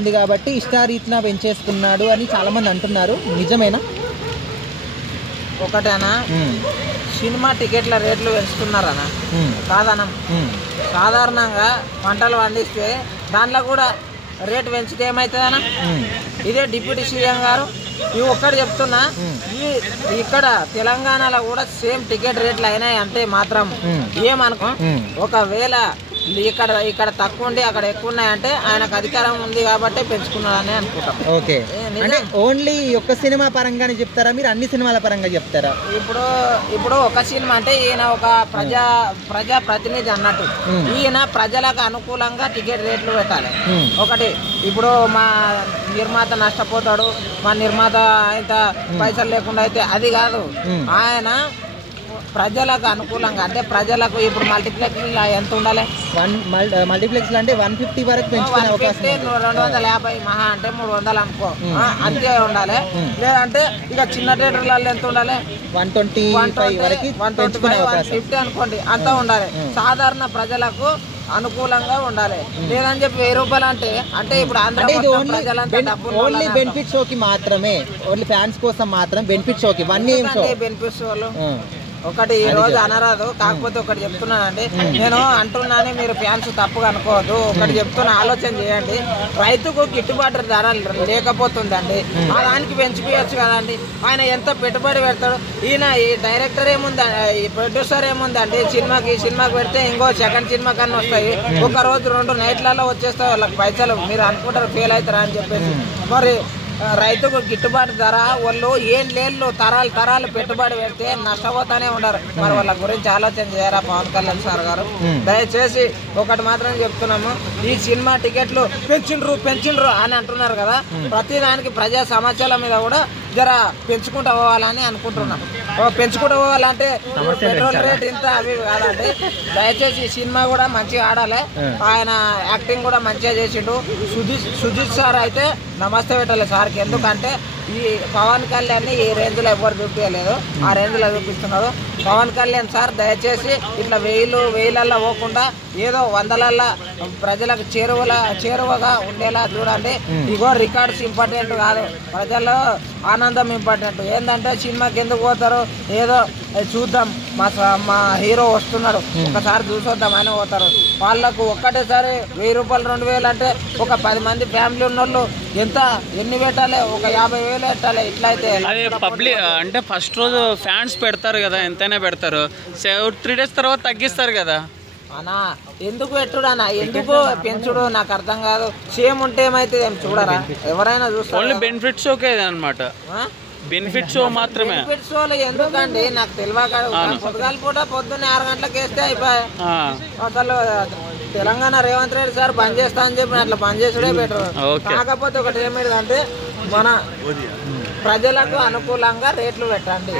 ఉంది కాబట్టి ఇష్టారీతిన పెంచేస్తున్నాడు అని చాలా మంది అంటున్నారు. నిజమేనా? ఒకటేనా సినిమా టికెట్ల రేట్లు పెంచుతున్నారనా? కాదనా? సాధారణంగా పంటలు పండిస్తే దాంట్లో కూడా రేటు పెంచితే ఏమవుతుందనా? ఇదే డిప్యూటీ సీఎం గారు ఇవి ఒక్కటి చెప్తున్నా, ఇక్కడ తెలంగాణలో కూడా సేమ్ టికెట్ రేట్లు అయినాయి అంటే మాత్రం ఏమనుకో, ఒకవేళ ఇక్కడ తక్కువ ఉండి అక్కడ ఎక్కువ ఉన్నాయంటే ఆయనకు అధికారం ఉంది కాబట్టి పెంచుకున్నాడని అనుకుంటాం. ఓకే, అంటే ఓన్లీ ఒక్క సినిమా పరంగానే చెప్తారా మీరు, అన్ని సినిమాల పరంగా చెప్తారా? ఇప్పుడు ఒక సినిమా అంటే ఈయన ఒక ప్రజా ప్రతినిధి అన్నట్టు, ఈయన ప్రజలకు అనుకూలంగా టికెట్ రేట్లు పెట్టాలి. ఒకటి ఇప్పుడు మా నిర్మాత నష్టపోతాడు, మా నిర్మాత ఇంత పైసలు లేకుండా అయితే అది కాదు, ఆయన ప్రజలకు అనుకూలంగా అంటే ప్రజలకు ఇప్పుడు మల్టీప్లెక్స్ ఎంత ఉండాలి? మల్టీప్లెక్స్ అంటే 150 వరకు పెంచుకునే అవకాశం, 250 మహా అంటే 300 అనుకో, అంతే ఉండాలి. లేదంటే ఇక చిన్న థియేటర్లలో ఎంత ఉండాలి? 125 వరకు 150 అనుకోండి, అంతా ఉండాలి. సాధారణ ప్రజలకు అనుకూలంగా ఉండాలి. లేదని చెప్పి 1000 రూపాయలు అంటే ఇప్పుడు ఓన్లీ బెనిఫిట్ షోకి మాత్రమే, ఓన్లీ ఫ్యాన్స్ కోసం మాత్రం బెనిఫిట్ షోకి బెనిఫిట్ షోలు ఒకటి ఈ రోజు అనరాదు. కాకపోతే ఒకటి చెప్తున్నానండి, నేను అంటున్నాను, మీరు ఫ్యాన్స్ తప్పుగా అనుకోవద్దు. ఒకటి చెప్తున్నా, ఆలోచన చేయండి. రైతుకు గిట్టుబాటు ధర లేకపోతుందండి, ఆ దానికి పెంచిపోయచ్చు కదండి. ఆయన ఎంత పెట్టుబడి పెడతాడు? ఈయన ఈ డైరెక్టర్ ఏముందండి, ఈ ప్రొడ్యూసర్ ఏముందండి, సినిమాకి పెడితే ఇంకో సెకండ్ సినిమా కన్నా వస్తాయి. ఒక రోజు 2 నైట్లలో వచ్చేస్తాయి వాళ్ళకి పైసలు. మీరు అనుకుంటారు ఫెయిల్ అవుతారా అని చెప్పేసి. మరి రైతుకు గిట్టుబాటు ధర వాళ్ళు ఏం లేళ్ళు తరాలు పెట్టుబడి పెడితే నష్టపోతానే ఉండరు. మరి వాళ్ళ గురించి ఆలోచన చేయరా పవన్ కళ్యాణ్ సార్ గారు? దయచేసి ఒకటి మాత్రం చెప్తున్నాము, ఈ సినిమా టికెట్లు పెంచిండ్రు అని అంటున్నారు కదా, ప్రతి దానికి ప్రజా సమస్యల మీద కూడా జర పెంచుకుంటూ పోవాలని అనుకుంటున్నాం. పెంచుకుంటూ పోవాలంటే పెట్రోల్ రేట్ ఇంత అవి కాదండి. దయచేసి ఈ సినిమా కూడా మంచిగా ఆడాలి. ఆయన యాక్టింగ్ కూడా మంచిగా చేసిండు. సుజిత్ సార్ అయితే నమస్తే పెట్టాలి సార్కి. ఎందుకంటే ఈ పవన్ కళ్యాణ్ ఈ రేంజ్లో ఎవరు చూపించలేదు, ఆ రేంజ్లో చూపిస్తున్నాడు. పవన్ కళ్యాణ్ సార్ దయచేసి ఇట్లా వేలల్లో పోకుండా ఏదో 100లలో ప్రజలకు చేరువగా ఉండేలా చూడండి. ఇగో రికార్డ్స్ ఇంపార్టెంట్ కాదు, ప్రజల్లో ఆనందం ఇంపార్టెంట్. ఏంటంటే సినిమాకి ఎందుకు పోతారు, ఏదో చూద్దాం మా హీరో వస్తున్నాడు ఒకసారి చూసొద్దాం అని పోతారు. వాళ్ళకు ఒక్కటేసారి 1000 రూపాయలు 2000 అంటే ఒక 10 మంది ఫ్యామిలీ ఉన్నోళ్ళు ఎన్ని పెట్టాలి? ఒక 50,000 పెట్టాలి. ఇట్లా అయితే అదే పబ్లిక్ అంటే ఫస్ట్ రోజు ఫ్యాన్స్ పెడతారు కదా, ఎంతైనా పెడతారు. 3 days తర్వాత తగ్గిస్తారు కదా అన్నా. ఎందుకు పెట్టుడు అన్న, ఎందుకు పెంచుడు నాకు అర్థం కాదు. సేమ్ ఉంటే ఏమైతే చూడరా, ఎవరైనా చూస్తారు. ఓన్లీ బెనిఫిట్ షోకే అనమాట, బెనిఫిట్ షో మాత్రమే. బెనిఫిట్ షోలు ఎందుకండి నాకు తెలియక, పొద్దుగాల పూట పొద్దున్నే 6 గంటలకు వేస్తే అయిపోయాయి. అసలు తెలంగాణ రేవంత్ రెడ్డి సార్ బంద్ చేస్తా అని చెప్పి అట్లా బంద్ చేసుడే బెటర్. కాకపోతే ఒకటి ఏమిటంటే మన ప్రజలకు అనుకూలంగా రేట్లు పెట్టండి.